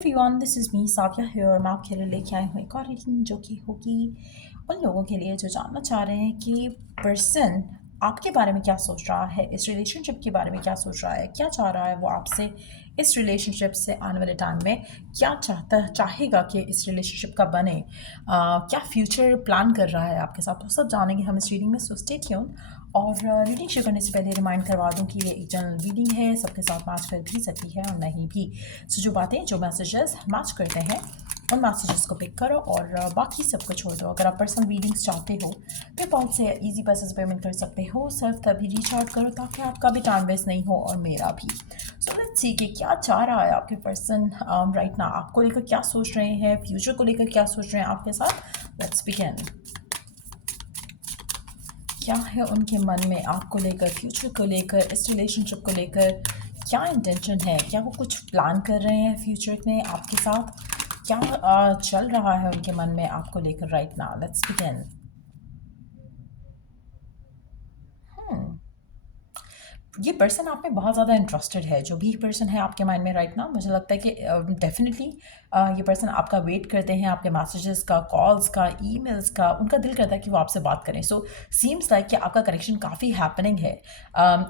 Everyone, this is me Safia है और मैं आपके लिए लेके आई हूँ एक और रीडिंग जो कि होगी उन लोगों के लिए जो जानना चाह रहे हैं कि पर्सन आपके बारे में क्या सोच रहा है, इस रिलेशनशिप के बारे में क्या सोच रहा है, क्या चाह रहा है वो आपसे, इस रिलेशनशिप से आने वाले टाइम में क्या चाहेगा कि इस रिलेशनशिप का बने, क्या फ्यूचर प्लान कर रहा है आपके साथ, वो सब जानेंगे हम इस रीडिंग में। So stay tune. और रीडिंग शुरू करने से पहले रिमाइंड करवा दूं कि ये एक जनरल रीडिंग है, सबके साथ मैच कर भी सकती है और नहीं भी। सो जो बातें, जो मैसेजेस मैच करते हैं उन मैसेजेस को पिक करो और बाकी सबको छोड़ दो। अगर आप पर्सनल रीडिंग्स चाहते हो पेपॉल से ईजी पैसेज पेमेंट कर सकते हो, सिर्फ तभी रीच आउट करो ताकि आपका भी टाइम वेस्ट नहीं हो और मेरा भी। सो लेट्स सी कि क्या चाह रहा है आपके पर्सन राइट नाउ, आपको लेकर क्या सोच रहे हैं, फ्यूचर को लेकर क्या सोच रहे हैं आपके साथ। Let's begin. क्या है उनके मन में आपको लेकर, फ्यूचर को लेकर, इस रिलेशनशिप को लेकर क्या इंटेंशन है, क्या वो कुछ प्लान कर रहे हैं फ्यूचर में आपके साथ, क्या चल रहा है उनके मन में आपको लेकर राइट नाउ। Let's begin. ये पर्सन आप में बहुत ज़्यादा इंटरेस्टेड है, जो भी पर्सन है आपके माइंड में राइट ना, मुझे लगता है कि डेफिनेटली ये पर्सन आपका वेट करते हैं, आपके मैसेजेस का, कॉल्स का, ईमेल्स का। उनका दिल करता है कि वो आपसे बात करें। सो सीम्स लाइक कि आपका कनेक्शन काफ़ी हैपनिंग है।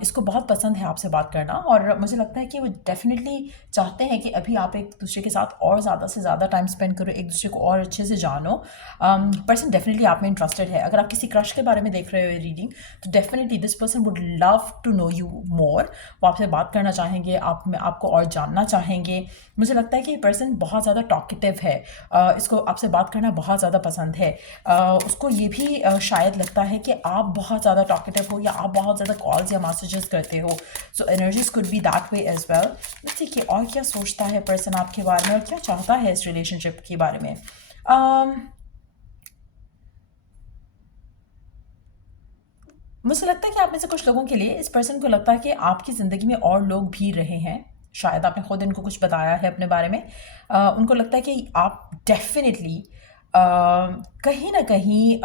इसको बहुत पसंद है आपसे बात करना और मुझे लगता है कि वो डेफिनेटली चाहते हैं कि अभी आप एक दूसरे के साथ और ज़्यादा से ज़्यादा टाइम स्पेंड करो, एक दूसरे को और अच्छे से जानो। पर्सन डेफिनेटली आप में इंटरेस्टेड है। अगर आप किसी क्रश के बारे में देख रहे हो रीडिंग, तो definitely this person would love to know you more. वो आपसे बात करना चाहेंगे, आपको और जानना चाहेंगे। मुझे लगता है कि ये पर्सन बहुत ज़्यादा टॉकेटिव है। इसको आपसे बात करना बहुत ज़्यादा पसंद है। उसको ये भी शायद लगता है कि आप बहुत ज़्यादा टॉकेटिव हो या आप बहुत ज़्यादा कॉल्स या मैसेजेस करते हो। So energies could be that way as well. ठीक है, और क्या सोचता है पर्सन आपके बारे में और क्या चाहता है इस रिलेशनशिप के बारे में। मुझे लगता है कि आप में से कुछ लोगों के लिए इस पर्सन को लगता है कि आपकी ज़िंदगी में और लोग भी रहे हैं। शायद आपने खुद इनको कुछ बताया है अपने बारे में। उनको लगता है कि आप डेफिनेटली कहीं ना कहीं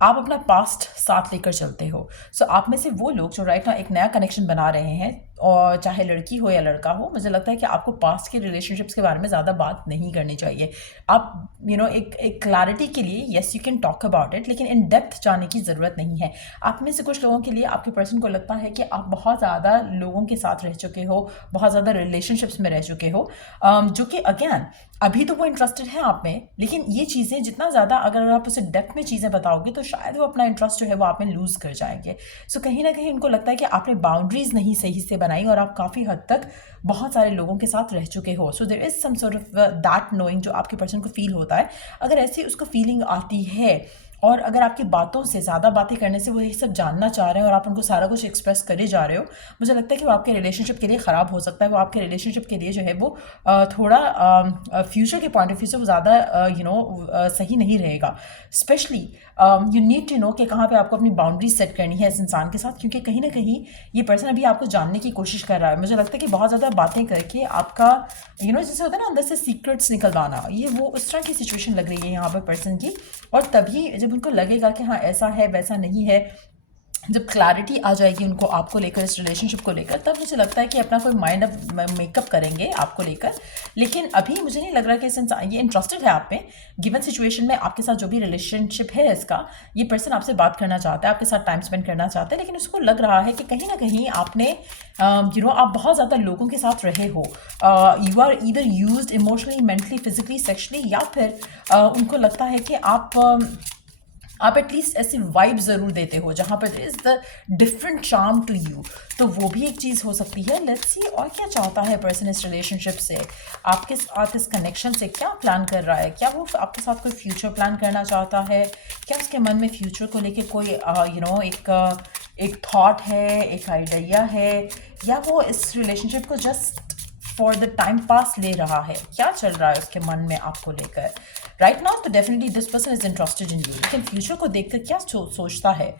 आप अपना पास्ट साथ लेकर चलते हो। सो आप में से वो लोग जो राइट ना एक नया कनेक्शन बना रहे हैं, और चाहे लड़की हो या लड़का हो, मुझे लगता है कि आपको पास्ट के रिलेशनशिप्स के बारे में ज़्यादा बात नहीं करनी चाहिए। आप एक क्लैरिटी के लिए yes you can talk about it, लेकिन इन डेप्थ जाने की ज़रूरत नहीं है। आप में से कुछ लोगों के लिए, आपके पर्सन को लगता है कि आप बहुत ज़्यादा लोगों के साथ रह चुके हो, बहुत ज़्यादा रिलेशनशिप्स में रह चुके हो, जो कि अगेन अभी तो वो इंटरेस्टेड है आप में, लेकिन ये चीज़ें जितना ज़्यादा अगर आप उसे डेप्थ में चीज़ें बताओगे तो शायद वो अपना इंटरेस्ट जो है वो आप में लूज़ कर जाएंगे। सो कहीं ना कहीं उनको लगता है कि आपने बाउंड्रीज नहीं सही से बनाई और आप काफ़ी हद तक बहुत सारे लोगों के साथ रह चुके हो। So there is some sort of that knowing जो आपके पर्सन को फील होता है। अगर ऐसी उसको फीलिंग आती है और अगर आपकी बातों से, ज़्यादा बातें करने से वो ये सब जानना चाह रहे हैं और आप उनको सारा कुछ एक्सप्रेस करे जा रहे हो, मुझे लगता है कि वो आपके रिलेशनशिप के लिए ख़राब हो सकता है। वो आपके रिलेशनशिप के लिए जो है वो थोड़ा फ्यूचर के पॉइंट ऑफ व्यू से वो ज़्यादा सही नहीं रहेगा। Specially you need to know कि कहाँ पे आपको अपनी बाउंड्रीज सेट करनी है इस इंसान के साथ, क्योंकि कहीं ना कहीं ये पर्सन अभी आपको जानने की कोशिश कर रहा है। मुझे लगता है कि बहुत ज़्यादा बातें करके आपका जैसे होता है ना अंदर से सीक्रेट्स निकलवाना, ये वो उस तरह की सिचुएशन लग रही है यहाँ पर पर्सन की। और तभी जब उनको लगेगा कि हाँ ऐसा है वैसा नहीं है, जब क्लैरिटी आ जाएगी उनको आपको लेकर, इस रिलेशनशिप को लेकर, तब मुझे लगता है कि अपना कोई माइंड अप मेकअप करेंगे आपको लेकर। लेकिन अभी मुझे नहीं लग रहा कि इस इंसान ये इंटरेस्टेड है आप में। गिवन सिचुएशन में आपके साथ जो भी रिलेशनशिप है इसका, ये पर्सन आपसे बात करना चाहता है, आपके साथ टाइम स्पेंड करना चाहता है, लेकिन उसको लग रहा है कि कहीं ना कहीं आपने आप बहुत ज़्यादा लोगों के साथ रहे हो। You are either used emotionally, mentally, physically, sexually, या फिर उनको लगता है कि आप एटलीस्ट ऐसी वाइब ज़रूर देते हो जहाँ पर is the different charm to you. तो वो भी एक चीज़ हो सकती है। लेट्स सी और क्या चाहता है पर्सन इस रिलेशनशिप से, आपके साथ इस कनेक्शन से क्या प्लान कर रहा है। क्या वो आपके साथ कोई फ्यूचर प्लान करना चाहता है, क्या उसके मन में फ्यूचर को लेके कोई एक थॉट है, एक आइडिया है, या वो इस रिलेशनशिप को just for the time pass ले रहा है। क्या चल रहा है उसके मन में आपको लेकर राइट नाउ। तो definitely this person is interested in you, लेकिन फ्यूचर को देखकर क्या सोचता है।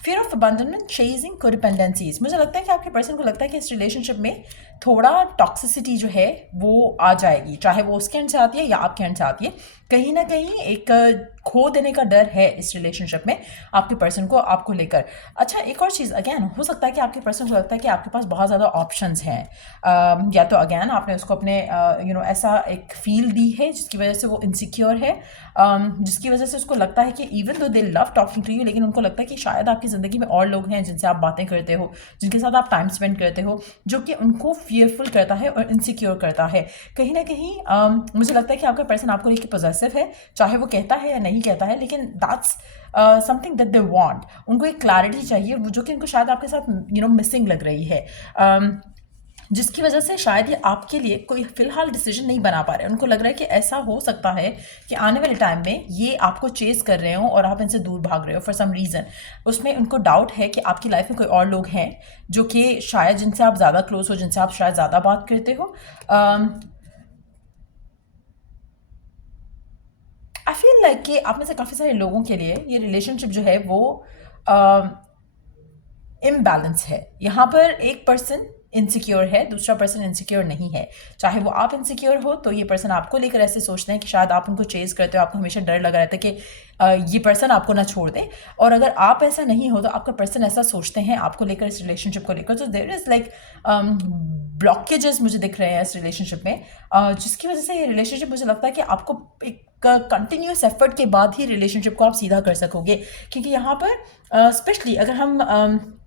Fear of abandonment, chasing, codependencies. मुझे लगता है कि आपके पर्सन को लगता है कि इस रिलेशनशिप में थोड़ा टॉक्सिसिटी जो है वो आ जाएगी, चाहे वो उसके एंड से आती है या आपके एंड से आती है। कहीं ना कहीं एक खो देने का डर है इस रिलेशनशिप में आपके पर्सन को आपको लेकर। अच्छा, एक और चीज़, अगेन हो सकता है कि आपके पर्सन को लगता है कि आपके पास बहुत ज़्यादा ऑप्शंस हैं, या तो अगेन आपने उसको अपने ऐसा एक फील दी है जिसकी वजह से वो इनसिक्योर है, जिसकी वजह से उसको लगता है कि even though they love talking to you, लेकिन उनको लगता है कि शायद आपकी ज़िंदगी में और लोग हैं जिनसे आप बातें करते हो, जिनके साथ आप टाइम स्पेंड करते हो, जो कि उनको फियरफुल करता है और इनसिक्योर करता है। कहीं ना कहीं मुझे लगता है कि आपका पर्सन आपको लेकर पॉजिटिव है, चाहे वो कहता है या नहीं कहता है, लेकिन that's something that they want. उनको एक क्लैरिटी चाहिए, वो जो कि उनको शायद आपके साथ मिसिंग लग रही है, जिसकी वजह से शायद ये आपके लिए कोई फिलहाल डिसीजन नहीं बना पा रहे हैं। उनको लग रहा है कि ऐसा हो सकता है कि आने वाले टाइम में ये आपको चेस कर रहे हो और आप इनसे दूर भाग रहे हो फॉर सम रीज़न। उसमें उनको डाउट है कि आपकी लाइफ में कोई और लोग हैं जो कि शायद जिनसे आप ज़्यादा क्लोज हो, जिनसे आप शायद ज़्यादा बात करते हो। आई फील लाइक कि आप में से काफ़ी सारे लोगों के लिए ये रिलेशनशिप जो है वो इम्बैलेंस है। यहाँ पर एक पर्सन इनसिक्योर है, दूसरा पर्सन इनसिक्योर नहीं है। चाहे वो आप इनसिक्योर हो तो ये पर्सन आपको लेकर ऐसे सोचते हैं कि शायद आप उनको चेज करते हो, आपको हमेशा डर लगा रहता है कि ये पर्सन आपको ना छोड़ दे। और अगर आप ऐसा नहीं हो तो आपका पर्सन ऐसा सोचते हैं आपको लेकर, इस रिलेशनशिप को लेकर। तो देयर इज़ लाइक ब्लॉकेजेस मुझे दिख रहे हैं इस रिलेशनशिप में, जिसकी वजह से ये रिलेशनशिप मुझे लगता है कि आपको एक कंटिन्यूस एफर्ट के बाद ही रिलेशनशिप को आप सीधा कर सकोगे। क्योंकि यहाँ पर स्पेशली अगर हम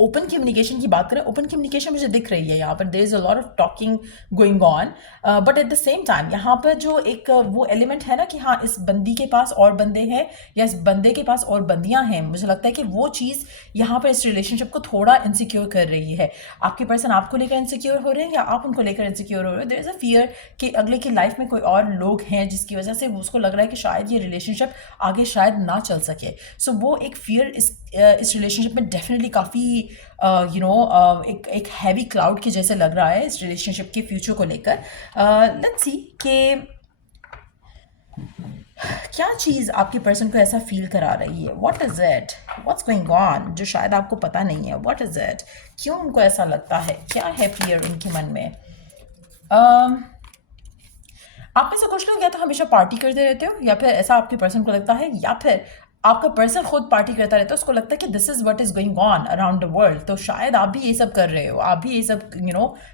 ओपन कम्युनिकेशन की बात करें, ओपन कम्युनिकेशन मुझे दिख रही है यहाँ पर, there is a lot of talking going on, but at the same time यहाँ पर जो एक वो एलिमेंट है ना कि हाँ इस बंदी के पास और बंदे हैं या इस बंदे के पास और बंदियां हैं, मुझे लगता है कि वो चीज़ यहाँ पर इस रिलेशनशिप को थोड़ा इनसिक्योर कर रही है। आपके पर्सन आपको लेकर इनसिक्योर हो रहे हैं या आप उनको लेकर इनसिक्योर हो रहे हो। देयर इज़ अ फियर कि अगले की लाइफ में कोई और लोग हैं जिसकी वजह से उसको लग रहा है कि शायद ये रिलेशनशिप आगे शायद ना चल सके। सो वो एक फियर इस रिलेशनशिप में डेफिनेटली काफ़ी एक हैवी क्लाउड के जैसे लग रहा है इस रिलेशनशिप के फ्यूचर को लेकर। लेट्स सी कि क्या चीज़ आपके पर्सन को ऐसा फील करा रही है। What is it, what's going on, जो शायद आपको पता नहीं है। व्हाट इज़ इट, क्यों उनको ऐसा लगता है, क्या है फियर उनके मन में। आप में से कुछ लोग या तो हमेशा पार्टी करते रहते हो, या फिर ऐसा आपके पर्सन को लगता है, या फिर आपका पर्सन खुद पार्टी करता रहता है, उसको लगता है कि this is what is going on around the world. तो शायद आप भी ये सब कर रहे हो, आप भी ये सब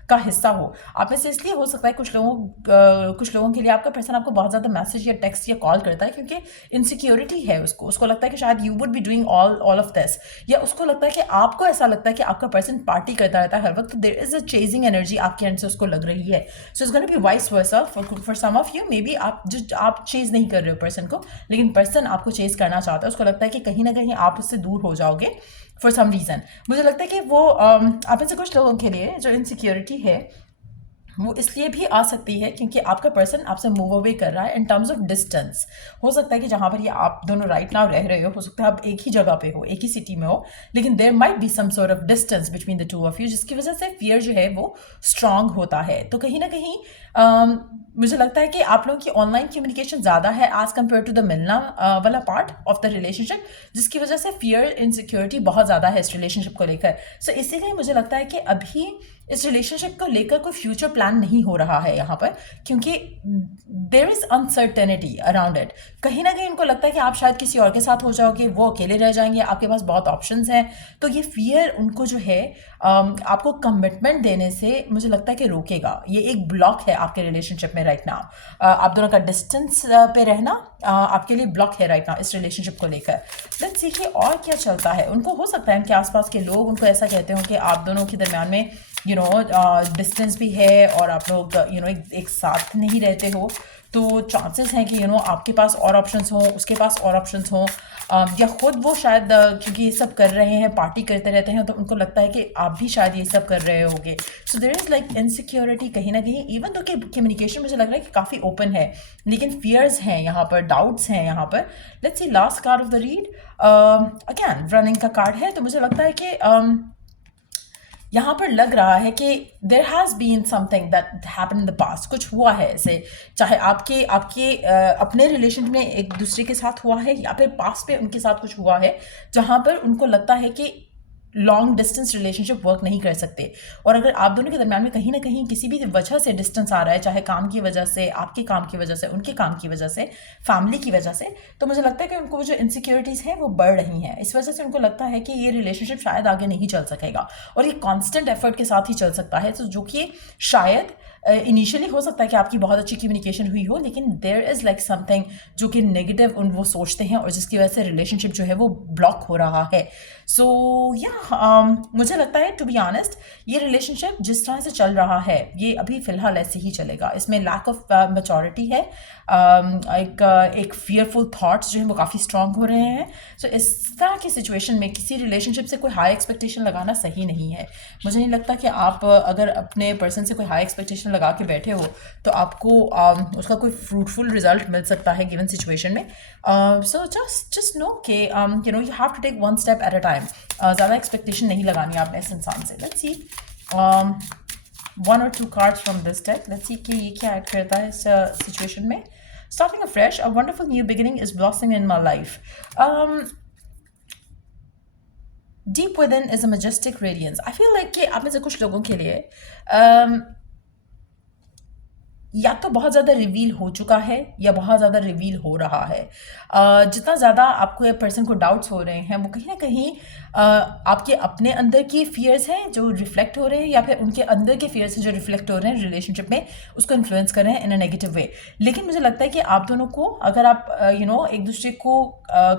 का हिस्सा हो। आप में से इसलिए हो सकता है कुछ लोगों के लिए आपका पर्सन आपको बहुत ज़्यादा मैसेज या टेक्स्ट या कॉल करता है क्योंकि इनसिक्योरिटी है उसको लगता है कि शायद you would be doing all of this, या उसको लगता है कि आपको ऐसा लगता है कि आपका पर्सन पार्टी करता रहता है हर वक्त। तो there is a chasing energy आपके एंड से उसको लग रही है। So it's gonna be vice versa for some of you. Maybe आप चेज नहीं कर रहे हो पर्सन को, लेकिन पर्सन आपको चेज करना चाहता है। उसको लगता है कि कहीं ना कहीं आप उससे दूर हो जाओगे फॉर सम रीज़न। मुझे लगता है कि वो आप में से कुछ लोगों के लिए जो इनसिक्योरिटी है वो इसलिए भी आ सकती है क्योंकि आपका पर्सन आपसे मूव अवे कर रहा है इन टर्म्स ऑफ डिस्टेंस। हो सकता है कि जहाँ पर ये आप दोनों राइट नाउ रह रहे हो सकता है आप एक ही जगह पे हो, एक ही सिटी में हो, लेकिन there might be some sort of distance between the two of you, जिसकी वजह से फियर जो है वो स्ट्रांग होता है। तो कहीं ना कहीं मुझे लगता है कि आप लोगों की ऑनलाइन कम्युनिकेशन ज़्यादा है एज कम्पेयर टू द मिलना वाला पार्ट ऑफ द रिलेशनशिप, जिसकी वजह से फियर इनसिक्योरिटी बहुत ज़्यादा है इस रिलेशनशिप को लेकर। सो इसीलिए मुझे लगता है कि अभी इस रिलेशनशिप को लेकर कोई फ्यूचर प्लान नहीं हो रहा है यहाँ पर, क्योंकि there is uncertainty around it. कहीं ना कहीं उनको लगता है कि आप शायद किसी और के साथ हो जाओगे, वो अकेले रह जाएंगे, आपके पास बहुत ऑप्शंस हैं। तो ये फियर उनको जो है आपको कमिटमेंट देने से मुझे लगता है कि रोकेगा। ये एक ब्लॉक है आपके रिलेशनशिप में राइट नाउ। आप दोनों का डिस्टेंस पे रहना आपके लिए ब्लॉक है राइट नाउ इस रिलेशनशिप को लेकर। लेट्स सी कि और क्या चलता है। उनको हो सकता है उनके आसपास के लोग उनको ऐसा कहते हो कि आप दोनों के दरम्यान में डिस्टेंस भी है और आप लोग एक साथ नहीं रहते हो, तो चांसेस हैं कि आपके पास और ऑप्शंस हों, उसके पास और ऑप्शंस हों, या खुद वो शायद क्योंकि ये सब कर रहे हैं, पार्टी करते रहते हैं, तो उनको लगता है कि आप भी शायद ये सब कर रहे होगे। So there is like insecurity कहीं ना कहीं, इवन तो कि कम्युनिकेशन मुझे लग रहा है कि काफ़ी ओपन है, लेकिन फियर्स हैं यहाँ पर, डाउट्स हैं यहाँ पर। Let's see last card of the read, again running का कार्ड है। तो मुझे लगता है कि यहाँ पर लग रहा है कि there has been something that happen in the past. कुछ हुआ है ऐसे, चाहे आपके अपने रिलेशन में एक दूसरे के साथ हुआ है या फिर पास्ट में उनके साथ कुछ हुआ है, जहाँ पर उनको लगता है कि लॉन्ग डिस्टेंस रिलेशनशिप वर्क नहीं कर सकते। और अगर आप दोनों के दरम्यान में कहीं ना कहीं किसी भी वजह से डिस्टेंस आ रहा है, चाहे काम की वजह से, आपके काम की वजह से, उनके काम की वजह से, फैमिली की वजह से, तो मुझे लगता है कि उनको जो इनसिक्योरिटीज़ हैं वो बढ़ रही हैं। इस वजह से उनको लगता है कि ये रिलेशनशिप शायद आगे नहीं चल सकेगा और ये कॉन्स्टेंट एफर्ट के साथ ही चल सकता है। तो जो कि शायद इनिशियली हो सकता है कि आपकी बहुत अच्छी कम्युनिकेशन हुई हो, लेकिन देयर इज़ लाइक समथिंग जो कि नेगेटिव उन वो सोचते हैं और जिसकी वजह से रिलेशनशिप जो है वो ब्लॉक हो रहा है। सो मुझे लगता है टू बी ऑनेस्ट ये रिलेशनशिप जिस तरह से चल रहा है ये अभी फ़िलहाल ऐसे ही चलेगा। इसमें लैक ऑफ मैच्योरिटी है, एक फियरफुल थाट्स जो है वो काफ़ी स्ट्रांग हो रहे हैं। सो इस तरह की सिचुएशन में किसी रिलेशनशिप से कोई हाई एक्सपेक्टेशन लगाना सही नहीं है। मुझे नहीं लगता कि आप अगर अपने पर्सन से कोई हाई एक्सपेक्टेशन लगा के बैठे हो तो आपको उसका कोई फ्रूटफुल रिजल्ट मिल सकता है गिवन सिचुएशन में। सो जस्ट नो कि you have to take one step at a time. ज़्यादा एक्सपेक्टेशन नहीं लगानी आपने इस इंसान से। Let's see one or two cards from this deck. Let's see कि ये क्या ऐड करता है इस सिचुएशन में। Starting afresh, a wonderful new beginning is blossoming in my life. Deep within is a majestic radiance. I feel like कि आप में से कुछ लोगों के लिए या तो बहुत ज़्यादा रिवील हो चुका है या बहुत ज़्यादा रिवील हो रहा है। जितना ज़्यादा आपको ये पर्सन को डाउट्स हो रहे हैं वो कहीं ना कहीं आपके अपने अंदर की फियर्स हैं जो रिफ्लेक्ट हो रहे हैं, या फिर उनके अंदर के फियर्स हैं जो रिफ्लेक्ट हो रहे हैं रिलेशनशिप में, उसको इन्फ्लुएंस कर रहे हैं इन अ नेगेटिव वे। लेकिन मुझे लगता है कि आप दोनों को अगर आप एक दूसरे को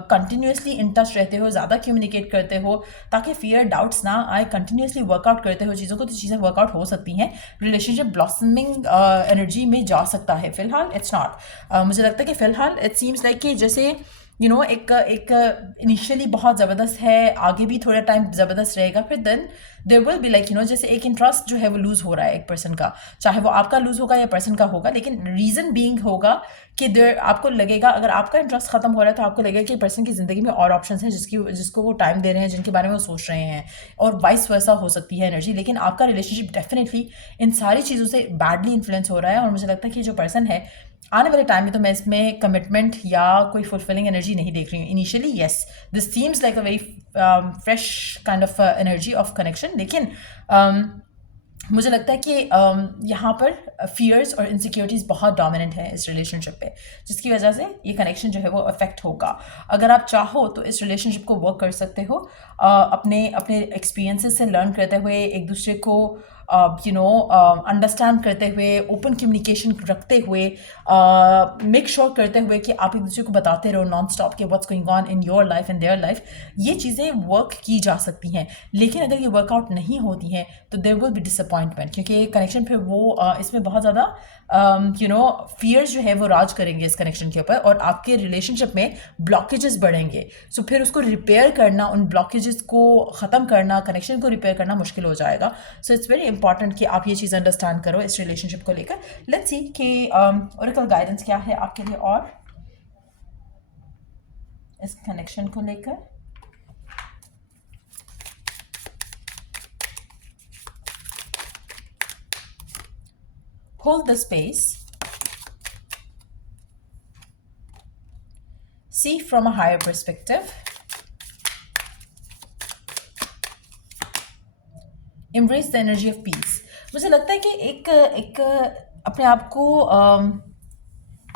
कंटिन्यूसली इन टच रहते हो, ज़्यादा कम्युनिकेट करते हो ताकि फियर डाउट्स ना आए, कंटिन्यूसली वर्कआउट करते हो चीज़ों को, तो चीज़ें वर्कआउट हो सकती हैं। रिलेशनशिप ब्लॉसमिंग एनर्जी में जा सकता है। फिलहाल इट्स नॉट। मुझे लगता है कि फिलहाल इट सीम्स लाइक कि जैसे एक इनिशियली बहुत ज़बरदस्त है, आगे भी थोड़ा टाइम ज़बरदस्त रहेगा, फिर then there will be like जैसे एक इंटरेस्ट जो है वो लूज़ हो रहा है एक पर्सन का, चाहे वो आपका लूज़ होगा या पर्सन का होगा, लेकिन रीज़न बीइंग होगा कि देर आपको लगेगा अगर आपका इंटरेस्ट ख़त्म हो रहा है तो आपको लगेगा कि पर्सन की ज़िंदगी में और ऑप्शन हैं जिसको वो टाइम दे रहे हैं, जिनके बारे में वो सोच रहे हैं, और वाइस वर्सा हो सकती है एनर्जी। लेकिन आपका रिलेशनशिप डेफिनेटली इन सारी चीज़ों से बैडली इन्फ्लुएंस हो रहा है और मुझे लगता है कि जो पर्सन है आने वाले टाइम में तो मैं इसमें कमिटमेंट या कोई फुलफिलिंग एनर्जी नहीं देख रही हूँ। Initially yes this seems like a very fresh kind of energy of connection, लेकिन मुझे लगता है कि यहाँ पर फियर्स और इनसिक्योरिटीज़ बहुत डोमिनेंट है इस रिलेशनशिप पे, जिसकी वजह से ये कनेक्शन जो है वो अफेक्ट होगा। अगर आप चाहो तो इस रिलेशनशिप को वर्क कर सकते हो, अपने अपने एक्सपीरियंसेस से लर्न करते हुए, एक दूसरे को अंडरस्टैंड करते हुए, ओपन कम्युनिकेशन रखते हुए, मेक श्योर करते हुए कि आप एक दूसरे को बताते रहो नॉन स्टॉप कि what's going on in your life and their life. ये चीज़ें वर्क की जा सकती हैं, लेकिन अगर ये वर्कआउट नहीं होती हैं तो देयर विल बी डिसअपॉइंटमेंट, क्योंकि कनेक्शन फिर वो इसमें बहुत ज़्यादा फियर्स जो है वो राज करेंगे इस कनेक्शन के ऊपर और आपके रिलेशनशिप में ब्लॉकेजेस बढ़ेंगे। सो फिर उसको रिपेयर करना, उन ब्लॉकेजेस को ख़त्म करना, कनेक्शन को रिपेयर करना मुश्किल हो जाएगा। सो इट्स वेरी इंपॉर्टेंट कि आप ये चीज़ अंडरस्टैंड करो इस रिलेशनशिप को लेकर। लेट्स सी कि ओरेकल गाइडेंस क्या है आपके लिए और इस कनेक्शन को लेकर। Hold the space. See from a higher perspective. Embrace the energy of peace. मुझे लगता है कि एक अपने आप को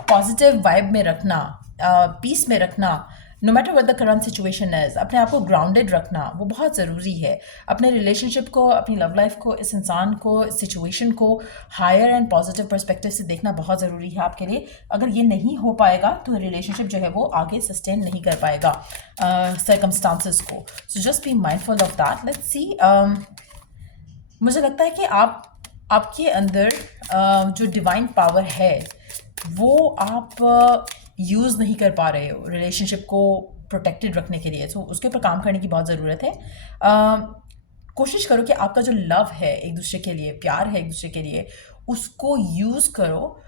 पॉजिटिव वाइब में रखना, पीस में रखना, no matter what the current situation is, अपने आप को ग्राउंडेड रखना वो बहुत ज़रूरी है। अपने रिलेशनशिप को, अपनी लव लाइफ को, इस इंसान को, इस सिचुएशन को हायर एंड पॉजिटिव पर्सपेक्टिव से देखना बहुत ज़रूरी है आपके लिए। अगर ये नहीं हो पाएगा तो रिलेशनशिप जो है वो आगे सस्टेन नहीं कर पाएगा सर्कमस्टांसेस को। So just be mindful of that. Let's see, मुझे लगता है कि आपके अंदर जो डिवाइन पावर है वो आप यूज़ नहीं कर पा रहे हो रिलेशनशिप को प्रोटेक्टेड रखने के लिए। तो उसके ऊपर काम करने की बहुत ज़रूरत है। कोशिश करो कि आपका जो लव है एक दूसरे के लिए, प्यार है एक दूसरे के लिए, उसको यूज़ करो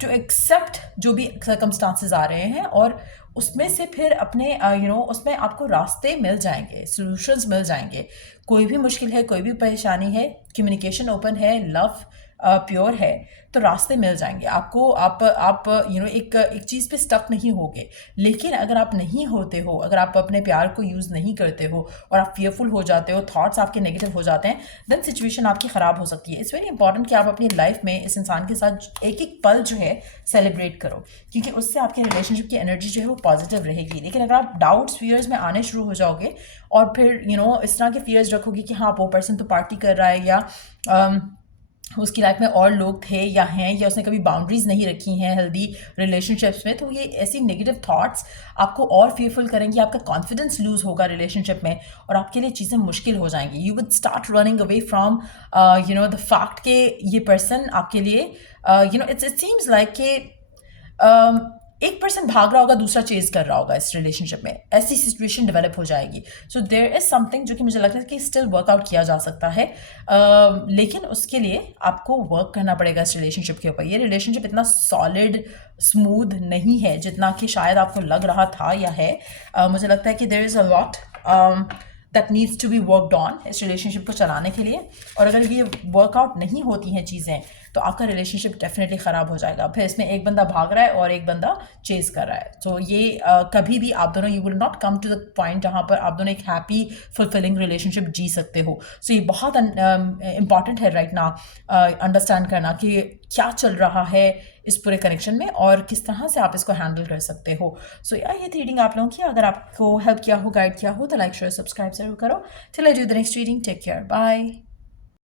टू एक्सेप्ट जो भी सर्कमस्टांसेस आ रहे हैं, और उसमें से फिर अपने उसमें आपको रास्ते मिल जाएंगे, सॉल्यूशंस मिल जाएंगे। कोई भी मुश्किल है, कोई भी परेशानी है, कम्युनिकेशन ओपन है, लव प्योर है तो रास्ते मिल जाएंगे आपको। आप एक चीज़ पे स्टक नहीं होगे। लेकिन अगर आप नहीं होते हो, अगर आप अपने प्यार को यूज़ नहीं करते हो और आप फेयरफुल हो जाते हो, थॉट्स आपके नेगेटिव हो जाते हैं, देन सिचुएशन आपकी ख़राब हो सकती है। इट्स वेरी इंपॉर्टेंट कि आप अपनी लाइफ में इस इंसान के साथ एक एक पल जो है सेलिब्रेट करो, क्योंकि उससे आपके रिलेशनशिप की एनर्जी जो है वो पॉजिटिव रहेगी। लेकिन अगर आप डाउट्स फियर्स में आने शुरू हो जाओगे और फिर इस तरह के फियर्स रखोगे कि हाँ वो पर्सन तो पार्टी कर रहा है, या उसकी लाइफ में और लोग थे या हैं, या उसने कभी बाउंड्रीज नहीं रखी हैं हेल्दी रिलेशनशिप्स में, तो ये ऐसी नेगेटिव थॉट्स आपको और फेयरफुल करेंगी। आपका कॉन्फिडेंस लूज होगा रिलेशनशिप में और आपके लिए चीज़ें मुश्किल हो जाएंगी। You would start running away from the fact कि ये पर्सन आपके लिए इट सीम्स लाइक कि एक पर्सन भाग रहा होगा, दूसरा चेज कर रहा होगा इस रिलेशनशिप में। ऐसी सिचुएशन डेवलप हो जाएगी। सो देयर इज समथिंग जो कि मुझे लगता है कि स्टिल वर्कआउट किया जा सकता है, लेकिन उसके लिए आपको वर्क करना पड़ेगा इस रिलेशनशिप के ऊपर। ये रिलेशनशिप इतना सॉलिड स्मूथ नहीं है जितना कि शायद आपको लग रहा था या है। मुझे लगता है कि there is a lot that needs to be worked on इस रिलेशनशिप को चलाने के लिए। और अगर ये वर्कआउट नहीं होती हैं चीज़ें तो आपका रिलेशनशिप डेफिनेटली ख़राब हो जाएगा। फिर इसमें एक बंदा भाग रहा है और एक बंदा चेज कर रहा है, तो ये कभी भी आप दोनों, you will not come to the point जहाँ पर आप दोनों एक हैप्पी फुलफिलिंग रिलेशनशिप जी सकते हो। सो ये बहुत इंपॉर्टेंट है राइट नाउ अंडरस्टैंड करना कि क्या चल रहा है इस पूरे कनेक्शन में और किस तरह से आप इसको हैंडल कर सकते हो। सो ये थी रीडिंग आप लोगों की। अगर आपको हेल्प किया हो, गाइड किया हो, तो लाइक शेयर सब्सक्राइब जरूर करो। Till I do the next reading, take care, bye.